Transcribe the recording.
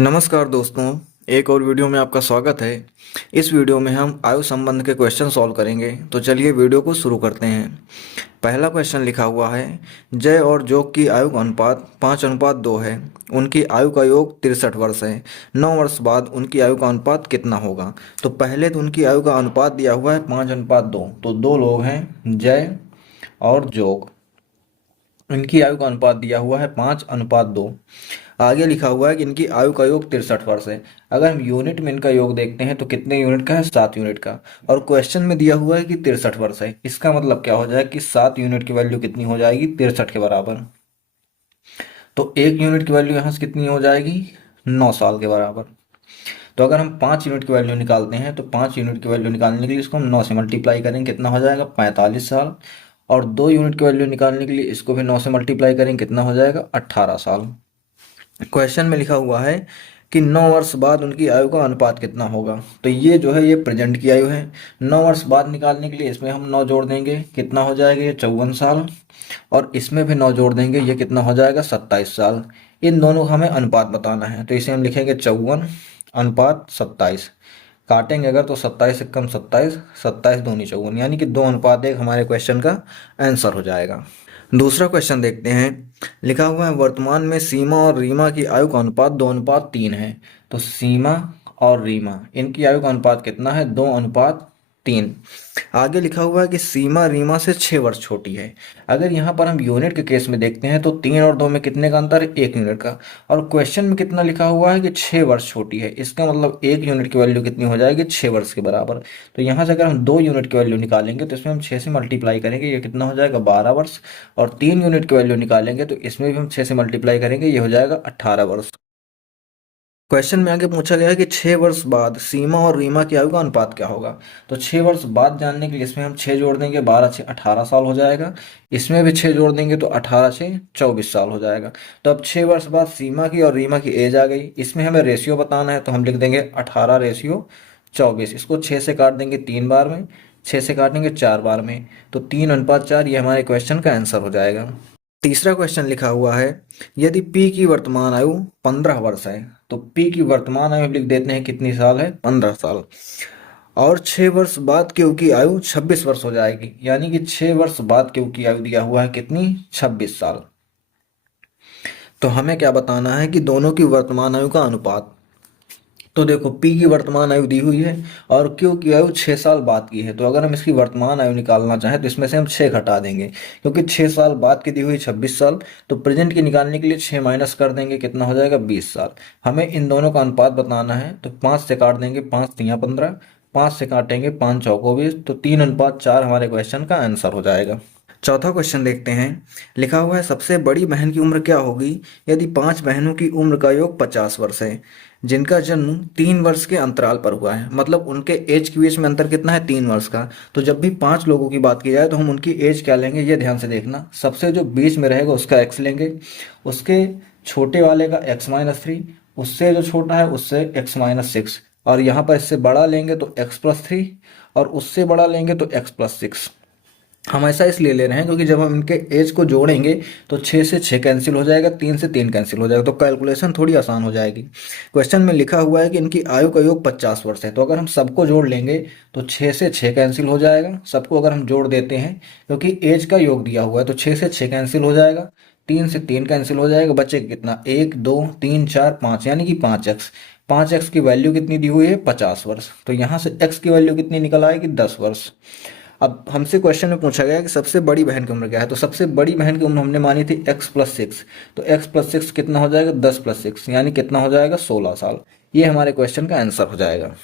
नमस्कार दोस्तों, एक और वीडियो में आपका स्वागत है। इस वीडियो में हम आयु संबंध के क्वेश्चन सॉल्व करेंगे। तो चलिए वीडियो को शुरू करते हैं। पहला क्वेश्चन लिखा हुआ है, जय और जोग की आयु का अनुपात 5:2 है। उनकी आयु का योग 63 वर्ष है। 9 वर्ष बाद उनकी आयु का अनुपात कितना होगा? तो पहले तो उनकी आयु का अनुपात दिया हुआ है 5:2। तो दो लोग हैं, जय और जोग। इनकी आयु का अनुपात दिया हुआ है 5:2। आगे लिखा हुआ है कि इनकी आयु का योग 63 वर्ष है। अगर हम यूनिट में इनका योग देखते हैं तो कितने यूनिट का है? 7 यूनिट का। और क्वेश्चन में दिया हुआ है कि 63 वर्ष है। इसका मतलब क्या हो जाएगा कि 7 यूनिट की वैल्यू कितनी हो जाएगी? 63 के बराबर। तो 1 यूनिट की वैल्यू यहाँ से कितनी हो जाएगी? 9 साल के बराबर। तो अगर हम 5 यूनिट की वैल्यू निकालते हैं तो 5 यूनिट की वैल्यू निकालने के लिए इसको हम 9 से मल्टीप्लाई करेंगे, कितना हो जाएगा? 45 साल। और 2 यूनिट की वैल्यू निकालने के लिए इसको भी 9 से मल्टीप्लाई करेंगे, कितना हो जाएगा? 18 साल। क्वेश्चन में लिखा हुआ है कि 9 वर्ष बाद उनकी आयु का अनुपात कितना होगा। तो ये जो है ये प्रेजेंट की आयु है। 9 वर्ष बाद निकालने के लिए इसमें हम 9 जोड़ देंगे, कितना हो जाएगा? ये 54 साल। और इसमें भी 9 जोड़ देंगे, ये कितना हो जाएगा? 27 साल। इन दोनों का हमें अनुपात बताना है, तो इसे हम लिखेंगे 54 अनुपात 27। काटेंगे अगर तो 27 एकम 27, 27 दूनी 54, यानी कि 2:1 हमारे क्वेश्चन का आंसर हो जाएगा। दूसरा क्वेश्चन देखते हैं। लिखा हुआ है, वर्तमान में सीमा और रीमा की आयु का अनुपात 2:3 है। तो सीमा और रीमा इनकी आयु का अनुपात कितना है? 2:3। आगे लिखा हुआ है कि सीमा रीमा से 6 वर्ष छोटी है। अगर यहाँ पर हम यूनिट के केस में देखते हैं तो 3 और 2 में कितने का अंतर है? 1 यूनिट का। और क्वेश्चन में कितना लिखा हुआ है कि 6 वर्ष छोटी है। इसका मतलब 1 यूनिट की वैल्यू कितनी हो जाएगी? 6 वर्ष के बराबर। तो यहाँ से अगर हम 2 यूनिट की वैल्यू निकालेंगे तो इसमें हम 6 से मल्टीप्लाई करेंगे, ये कितना हो जाएगा? 12 वर्ष। और 3 यूनिट की वैल्यू निकालेंगे तो इसमें भी हम 6 से मल्टीप्लाई करेंगे, ये हो जाएगा 18 वर्ष। क्वेश्चन में आगे पूछा गया है कि 6 वर्ष बाद सीमा और रीमा की आयु का अनुपात क्या होगा। तो 6 वर्ष बाद जानने के लिए इसमें हम 6 जोड़ देंगे, 12 से 18 साल हो जाएगा। इसमें भी 6 जोड़ देंगे तो 18 से 24 साल हो जाएगा। तो अब 6 वर्ष बाद सीमा की और रीमा की एज आ गई। इसमें हमें रेशियो बताना है, तो हम लिख देंगे 18:24। इसको 6 से काट देंगे 3 बार में, 6 से काटेंगे 4 बार में, तो 3:4 ये हमारे क्वेश्चन का आंसर हो जाएगा। तीसरा क्वेश्चन लिखा हुआ है, यदि P की वर्तमान आयु 15 वर्ष है तो P की वर्तमान आयु लिख देते हैं, कितनी साल है? 15 साल। और 6 वर्ष बाद Q की आयु 26 वर्ष हो जाएगी, यानी कि 6 वर्ष बाद Q की आयु दिया हुआ है कितनी? 26 साल। तो हमें क्या बताना है कि दोनों की वर्तमान आयु का अनुपात। तो देखो, P की वर्तमान आयु दी हुई है और Q की आयु 6 साल बाद की है। तो अगर हम इसकी वर्तमान आयु निकालना चाहें तो इसमें से हम 6 घटा देंगे, क्योंकि 6 साल बाद की दी हुई 26 साल। तो प्रेजेंट की निकालने के लिए 6 माइनस कर देंगे, कितना हो जाएगा? 20 साल। हमें इन दोनों का अनुपात बताना है, तो 5 से काट देंगे, 5 तियाँ 15, 5 से काटेंगे 5 चौको 20, तो 3:4 हमारे क्वेश्चन का आंसर हो जाएगा। चौथा क्वेश्चन देखते हैं। लिखा हुआ है, सबसे बड़ी बहन की उम्र क्या होगी यदि 5 बहनों की उम्र का योग 50 वर्ष है, जिनका जन्म 3 वर्ष के अंतराल पर हुआ है। मतलब उनके एज के बीच में अंतर कितना है? 3 वर्ष का। तो जब भी 5 लोगों की बात की जाए तो हम उनकी एज क्या लेंगे, ये ध्यान से देखना। सबसे जो बीच में रहेगा उसका x लेंगे, उसके छोटे वाले का x-3, उससे जो छोटा है उससे x-6, और यहाँ पर इससे बड़ा लेंगे तो x+3, और उससे बड़ा लेंगे तो x+6। हम ऐसा इसलिए ले रहे हैं क्योंकि जब हम इनके एज को जोड़ेंगे तो 6 से 6 कैंसिल हो जाएगा, 3 से 3 कैंसिल हो जाएगा, तो कैलकुलेशन थोड़ी आसान हो जाएगी। क्वेश्चन में लिखा हुआ है कि इनकी आयु का योग 50 वर्ष है। तो अगर हम सबको जोड़ लेंगे तो 6 से 6 कैंसिल हो जाएगा। सबको अगर हम जोड़ देते हैं, क्योंकि एज का योग दिया हुआ है, तो 6 से 6 कैंसिल हो जाएगा, 3 से 3 कैंसिल हो जाएगा, बचेगा कितना? 1 2 3 4 5, यानी कि 5x। 5x की वैल्यू कितनी दी हुई है? 50 वर्ष। तो यहाँ से x की वैल्यू कितनी निकल आएगी? 10 वर्ष। अब हमसे क्वेश्चन में पूछा गया कि सबसे बड़ी बहन की उम्र क्या है। तो सबसे बड़ी बहन की उम्र हमने मानी थी x+6। तो x+6 कितना हो जाएगा? 10+6, यानी कितना हो जाएगा? 16 साल। ये हमारे क्वेश्चन का आंसर हो जाएगा।